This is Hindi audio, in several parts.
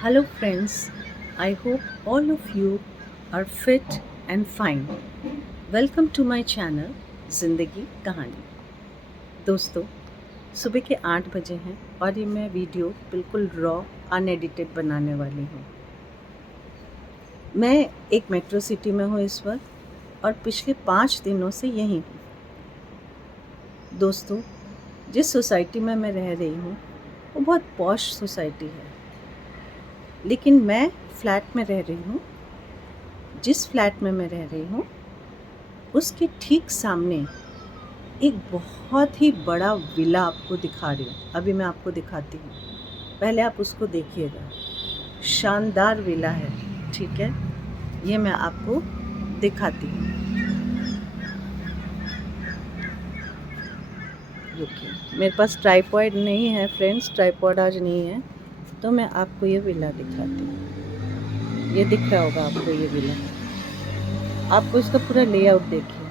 Hello, friends. I hope all of you are fit and fine. Welcome to my channel ज़िंदगी कहानी। दोस्तों, सुबह के 8 बजे हैं और ये मैं वीडियो बिल्कुल रॉ अनएडिटेड बनाने वाली हूँ। मैं एक मेट्रो सिटी में हूँ इस वक्त और पिछले 5 दिनों से यहीं हूँ। दोस्तों, जिस सोसाइटी में मैं रह रही हूँ वो बहुत पॉश सोसाइटी है, लेकिन मैं फ्लैट में रह रही हूँ। जिस फ्लैट में मैं रह रही हूँ उसके ठीक सामने एक बहुत ही बड़ा विला आपको दिखा रही हूँ। अभी मैं आपको दिखाती हूँ, पहले आप उसको देखिएगा। शानदार विला है, ठीक है। ये मैं आपको दिखाती हूँ। रुकिए, मेरे पास ट्राइपॉड नहीं है फ्रेंड्स, ट्राइपॉड आज नहीं है, तो मैं आपको ये विला दिखाती हूँ। ये दिख रहा होगा आपको ये विला। आपको इसका पूरा लेआउट देखिए,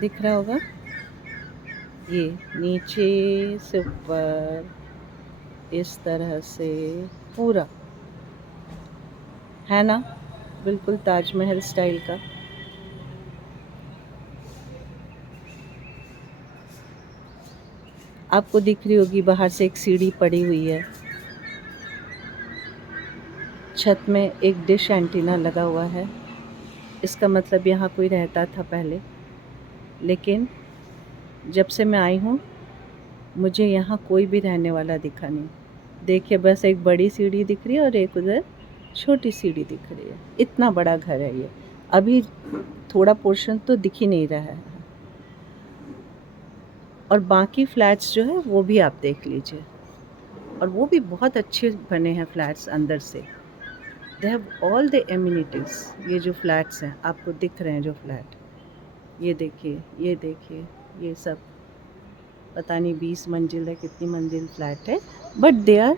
दिख रहा होगा। ये नीचे से ऊपर इस तरह से पूरा है ना, बिल्कुल ताजमहल स्टाइल का। आपको दिख रही होगी बाहर से एक सीढ़ी पड़ी हुई है। छत में एक डिश एंटीना लगा हुआ है। इसका मतलब यहाँ कोई रहता था पहले, लेकिन जब से मैं आई हूँ मुझे यहाँ कोई भी रहने वाला दिखा नहीं। देखिए, बस एक बड़ी सीढ़ी दिख रही है और एक उधर छोटी सीढ़ी दिख रही है। इतना बड़ा घर है ये। अभी थोड़ा पोर्शन तो दिख ही नहीं रहा है, और बाकी फ्लैट्स जो है वो भी आप देख लीजिए, और वो भी बहुत अच्छे बने हैं फ्लैट्स अंदर से। They have all the amenities. ये जो फ्लैट्स हैं आपको दिख रहे हैं, जो फ्लैट ये देखिए, ये देखिए, ये सब पता नहीं 20 मंजिल है, कितनी मंजिल फ्लैट है, but they are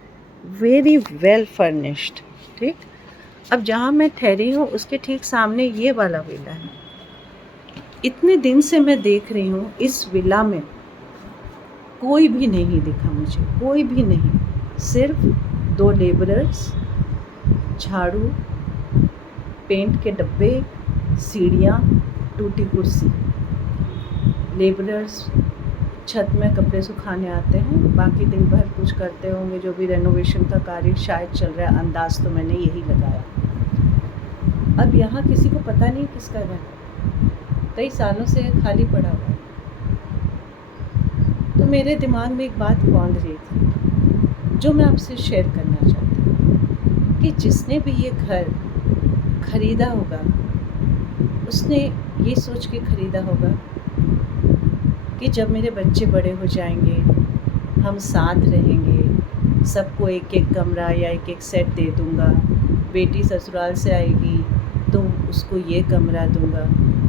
very well furnished. ठीक, अब जहाँ मैं ठहरी हूँ उसके ठीक सामने ये वाला विला है। इतने दिन से मैं देख रही हूँ इस विला में कोई भी नहीं दिखा मुझे, कोई भी नहीं। सिर्फ 2 लेबरर्स, झाड़ू, पेंट के डब्बे, सीढ़ियाँ, टूटी कुर्सी। लेबरर्स छत में कपड़े सुखाने आते हैं, बाकी दिन भर कुछ करते होंगे, जो भी रेनोवेशन का कार्य शायद चल रहा है, अंदाज़ तो मैंने यही लगाया। अब यहाँ किसी को पता नहीं किसका घर है, कई सालों से खाली पड़ा हुआ है। तो मेरे दिमाग में एक बात कौंध रही थी जो मैं आपसे शेयर करना चाहती हूँ, कि जिसने भी ये घर खरीदा होगा उसने ये सोच के खरीदा होगा कि जब मेरे बच्चे बड़े हो जाएंगे हम साथ रहेंगे, सबको एक एक कमरा या एक एक सेट दे दूँगा, बेटी ससुराल से आएगी तो उसको ये कमरा दूँगा,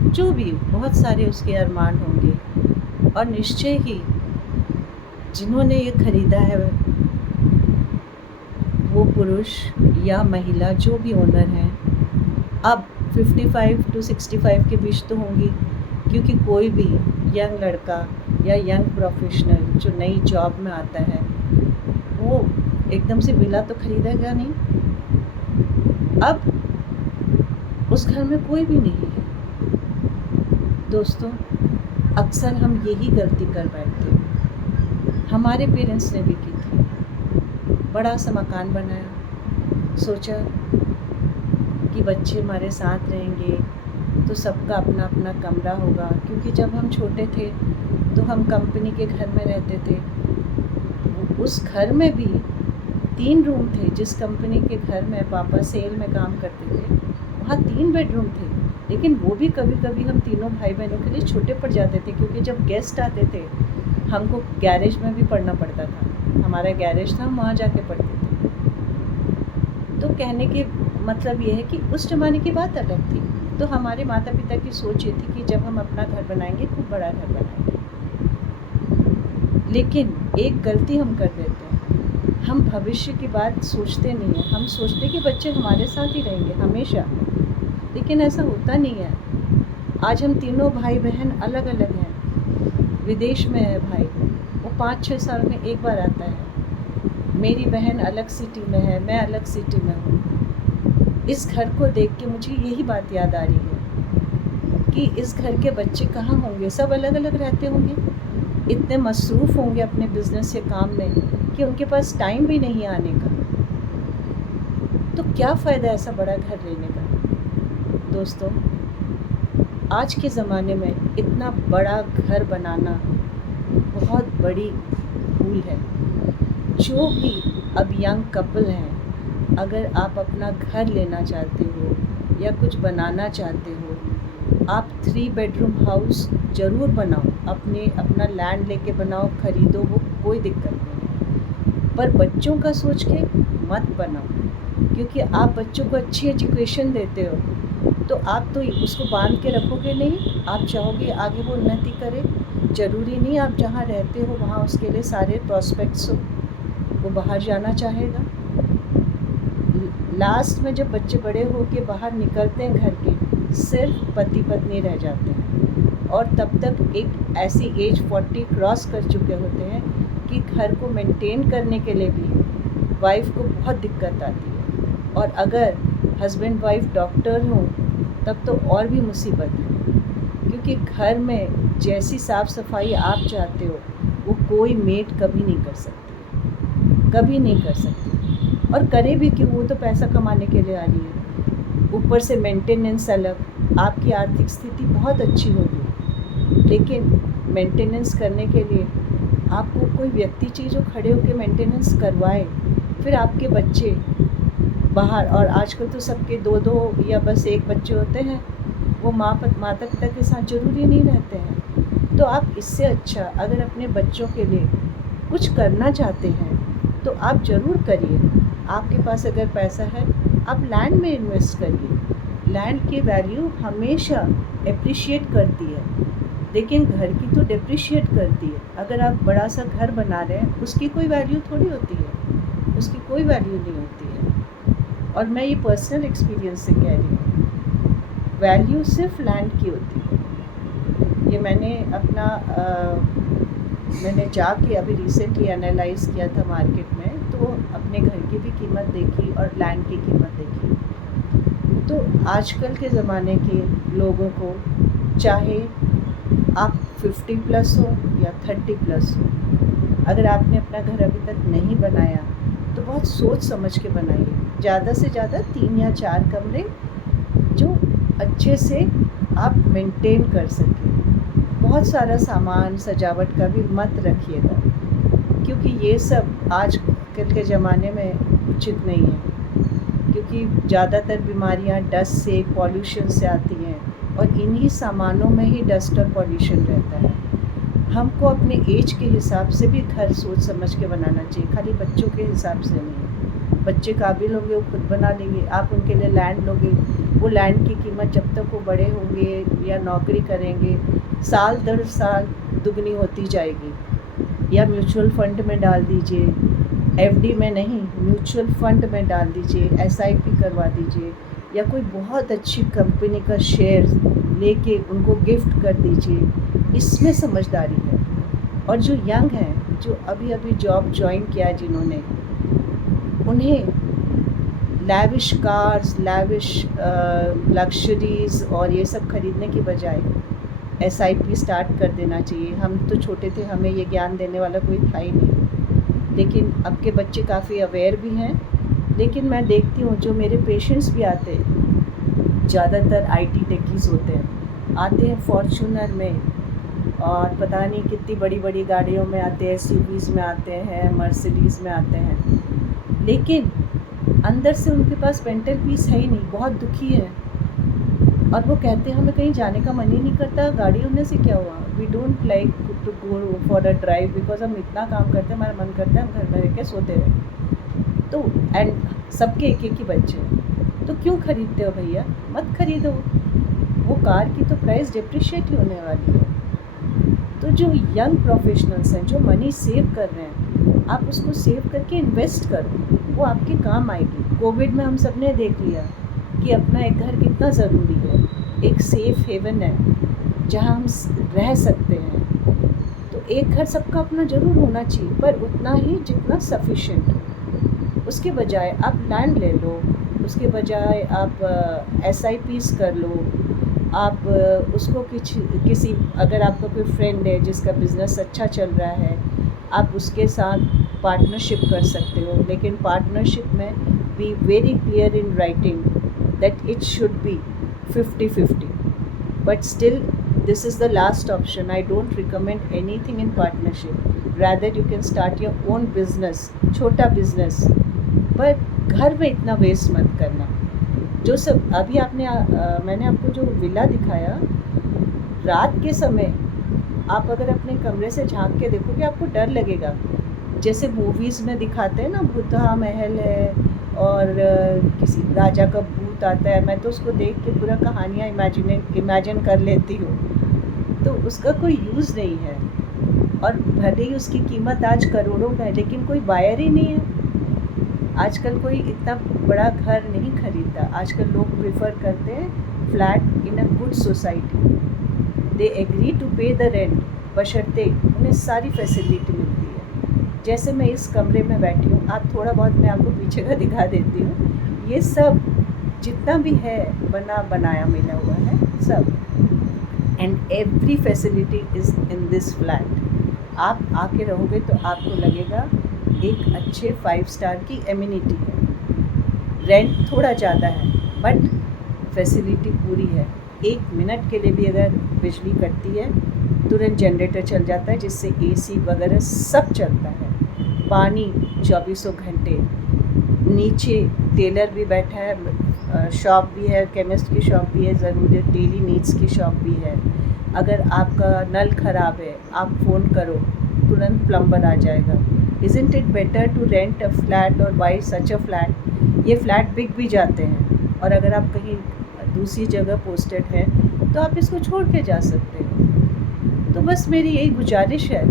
जो भी बहुत सारे उसके अरमान होंगे। और निश्चय ही जिन्होंने ये ख़रीदा है वो पुरुष या महिला जो भी ओनर हैं, अब 55 to 65 के बीच तो होंगी, क्योंकि कोई भी यंग लड़का या यंग प्रोफेशनल जो नई जॉब में आता है वो एकदम से विला तो खरीदेगा नहीं। अब उस घर में कोई भी नहीं है। दोस्तों, अक्सर हम यही गलती कर बैठते हैं। हमारे पेरेंट्स ने भी की थी। बड़ा सा मकान बनाया, सोचा कि बच्चे हमारे साथ रहेंगे तो सबका अपना अपना कमरा होगा, क्योंकि जब हम छोटे थे तो हम कंपनी के घर में रहते थे। उस घर में भी 3 रूम थे। जिस कंपनी के घर में पापा सेल में काम करते थे वहाँ 3 बेडरूम थे, लेकिन वो भी कभी कभी हम तीनों भाई बहनों के लिए छोटे पड़ जाते थे, क्योंकि जब गेस्ट आते थे हमको गैरेज में भी पढ़ना पड़ता था। हमारा गैरेज था, हम वहाँ जाके पढ़ते थे। तो कहने के मतलब ये है कि उस ज़माने की बात अलग थी। तो हमारे माता पिता की सोच ये थी कि जब हम अपना घर बनाएंगे खूब बड़ा घर बनाएंगे। लेकिन एक गलती हम कर देते हैं, हम भविष्य की बात सोचते नहीं हैं। हम सोचते कि बच्चे हमारे साथ ही रहेंगे हमेशा, लेकिन ऐसा होता नहीं है। आज हम तीनों भाई बहन अलग अलग हैं। विदेश में है भाई, वो 5-6 साल में एक बार आता है। मेरी बहन अलग सिटी में है, मैं अलग सिटी में हूँ। इस घर को देख के मुझे यही बात याद आ रही है कि इस घर के बच्चे कहाँ होंगे, सब अलग अलग रहते होंगे, इतने मसरूफ़ होंगे अपने बिजनेस या काम में कि उनके पास टाइम भी नहीं आने का। तो क्या फ़ायदा ऐसा बड़ा घर लेने का। दोस्तों, आज के ज़माने में इतना बड़ा घर बनाना बहुत बड़ी भूल है। जो भी अब यंग कपल हैं, अगर आप अपना घर लेना चाहते हो या कुछ बनाना चाहते हो, आप 3 बेडरूम हाउस ज़रूर बनाओ, अपना लैंड लेके बनाओ, ख़रीदो, वो कोई दिक्कत नहीं। पर बच्चों का सोच के मत बनाओ, क्योंकि आप बच्चों को अच्छी एजुकेशन देते हो तो आप तो उसको बांध के रखोगे नहीं, आप चाहोगे आगे वो उन्नति करे। ज़रूरी नहीं आप जहाँ रहते हो वहाँ उसके लिए सारे प्रॉस्पेक्ट्स हो, वो बाहर जाना चाहेगा। लास्ट में जब बच्चे बड़े हो के बाहर निकलते हैं घर के, सिर्फ पति पत्नी रह जाते हैं और तब तक एक ऐसी एज 40 क्रॉस कर चुके होते हैं कि घर को मेंटेन करने के लिए भी वाइफ को बहुत दिक्कत आती है। और अगर हस्बैंड वाइफ डॉक्टर हों तब तो और भी मुसीबत है, क्योंकि घर में जैसी साफ़ सफाई आप चाहते हो वो कोई मेड कभी नहीं कर सकती, कभी नहीं कर सकती। और करे भी क्यों, वो तो पैसा कमाने के लिए आ रही है। ऊपर से मेंटेनेंस अलग। आपकी आर्थिक स्थिति बहुत अच्छी होगी, लेकिन मेंटेनेंस करने के लिए आपको कोई व्यक्ति चाहिए जो खड़े होकर मेंटेनेंस करवाए। फिर आपके बच्चे बाहर, और आजकल तो सबके 2-2 या बस 1 बच्चे होते हैं, वो माता पिता के साथ ज़रूरी नहीं रहते हैं। तो आप इससे अच्छा अगर अपने बच्चों के लिए कुछ करना चाहते हैं तो आप ज़रूर करिए। आपके पास अगर पैसा है आप लैंड में इन्वेस्ट करिए। लैंड की वैल्यू हमेशा एप्रिशिएट करती है, लेकिन घर की तो डिप्रिशिएट करती है। अगर आप बड़ा सा घर बना रहे हैं उसकी कोई वैल्यू थोड़ी होती है, उसकी कोई वैल्यू नहीं होती है। और मैं ये पर्सनल एक्सपीरियंस से कह रही हूँ, वैल्यू सिर्फ लैंड की होती है। ये मैंने जाके अभी रिसेंटली एनालाइज़ किया था मार्केट में, तो अपने घर की भी कीमत देखी और लैंड की कीमत देखी। तो आजकल के ज़माने के लोगों को, चाहे आप 50+ हो या 30+ हो, अगर आपने अपना घर अभी तक नहीं बनाया तो बहुत सोच समझ के बनाइए। ज़्यादा से ज़्यादा 3 या 4 कमरे जो अच्छे से आप मेंटेन कर सकें। बहुत सारा सामान सजावट का भी मत रखिएगा, क्योंकि ये सब आजकल के ज़माने में उचित नहीं है, क्योंकि ज़्यादातर बीमारियां डस्ट से, पॉल्यूशन से आती हैं, और इन्हीं सामानों में ही डस्ट और पॉल्यूशन रहता है। हमको अपने एज के हिसाब से भी घर सोच समझ के बनाना चाहिए, खाली बच्चों के हिसाब से नहीं। बच्चे काबिल होंगे वो खुद बना लेंगे, आप उनके लिए लैंड लोगे, वो लैंड की कीमत जब तक वो बड़े होंगे या नौकरी करेंगे, साल दर साल दुगनी होती जाएगी। या म्यूचुअल फंड में डाल दीजिए, एफडी में नहीं, म्यूचुअल फंड में डाल दीजिए, एसआईपी करवा दीजिए, या कोई बहुत अच्छी कंपनी का शेयर लेके उनको गिफ्ट कर दीजिए। इसमें समझदारी है। और जो यंग हैं, जो अभी अभी जॉब ज्वाइन किया है जिन्होंने, उन्हें लैविश कार्स, लैविश लग्जरीज़ और ये सब खरीदने की बजाय एसआईपी स्टार्ट कर देना चाहिए। हम तो छोटे थे, हमें ये ज्ञान देने वाला कोई था ही नहीं, लेकिन अब के बच्चे काफ़ी अवेयर भी हैं। लेकिन मैं देखती हूँ जो मेरे पेशेंट्स भी आते हैं, ज़्यादातर आईटी टेकीज़ होते हैं, आते हैं फॉर्च्यूनर में और पता नहीं कितनी बड़ी बड़ी गाड़ियों में आते हैं, एसयूवीज़ में आते हैं, मर्सिडीज़ में आते हैं, लेकिन अंदर से उनके पास मेंटल पीस है ही नहीं, बहुत दुखी है। और वो कहते हैं हमें कहीं जाने का मन ही नहीं करता, गाड़ी होने से क्या हुआ, we don't like to go for a drive because हम इतना काम करते हैं, हमारा मन करता है हम घर में रह के सोते रहें। तो एंड सबके एक ही बच्चे हैं, तो क्यों खरीदते हो भैया, मत खरीदो। वो कार की तो प्राइस डिप्रिशिएट ही होने वाली है। तो जो यंग प्रोफेशनल्स हैं, जो मनी सेव कर रहे हैं, आप उसको सेव करके इन्वेस्ट करो, वो आपके काम आएगी। कोविड में हम सब ने देख लिया कि अपना एक घर कितना ज़रूरी है, एक सेफ हेवन है जहाँ हम रह सकते हैं। तो एक घर सबका अपना ज़रूर होना चाहिए, पर उतना ही जितना सफिशिएंट हो। उसके बजाय आप लैंड ले लो, उसके बजाय आप SIPs कर लो, आप उसको किसी अगर आपका कोई फ्रेंड है जिसका बिज़नेस अच्छा चल रहा है, आप उसके साथ पार्टनरशिप कर सकते हो, लेकिन पार्टनरशिप में be very clear in writing that it should be 50-50. But still, this is the last option. I don't recommend anything in partnership. Rather, you can start your own business, छोटा business. पर घर में इतना वेस्ट मत करना. जो सब अभी मैंने आपको जो विला दिखाया, रात के समय आप अगर अपने कमरे से झांक के देखोगे आपको डर लगेगा. जैसे मूवीज़ में दिखाते हैं ना, भूतहा महल है और किसी राजा का भूत आता है, मैं तो उसको देख के पूरा कहानियाँ इमेजिन कर लेती हूँ. तो उसका कोई यूज़ नहीं है, और भले ही उसकी कीमत आज करोड़ों में है, लेकिन कोई बायर ही नहीं है. आजकल कोई इतना बड़ा घर नहीं खरीदता. आजकल लोग प्रेफर करते हैं flat in a good society. They agree to pay the rent, बशर्ते उन्हें सारी फैसिलिटी मिलती है. जैसे मैं इस कमरे में बैठी हूँ, आप थोड़ा बहुत मैं आपको पीछे का दिखा देती हूँ. ये सब जितना भी है बनाया मिला हुआ है सब, and every facility is in this flat. आप आके रहोगे तो आपको लगेगा एक अच्छे 5 स्टार की एमिनिटी है. रेंट थोड़ा ज़्यादा है बट फैसिलिटी पूरी है. 1 मिनट के लिए भी अगर बिजली कटती है तुरंत जनरेटर चल जाता है, जिससे AC वगैरह सब चलता है. पानी 24 घंटे. नीचे टेलर भी बैठा है, शॉप भी है, केमिस्ट की शॉप भी है, ज़रूरी डेली नीड्स की शॉप भी है. अगर आपका नल ख़राब है आप फ़ोन करो, तुरंत प्लम्बर आ जाएगा. Isn't it better to rent a flat और बाई सच अ फ्लैट. ये फ्लैट बिक भी जाते हैं, और अगर आप कहीं दूसरी जगह पोस्टेड हैं तो आप इसको छोड़ के जा सकते हो. तो बस मेरी यही गुजारिश है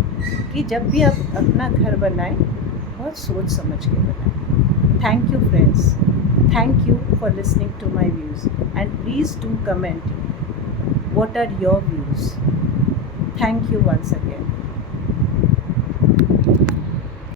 कि जब भी आप अपना घर बनाएं बहुत सोच समझ के बनाएं. Thank you friends, thank you for listening to my views, and please do comment what are your views. Thank you once again.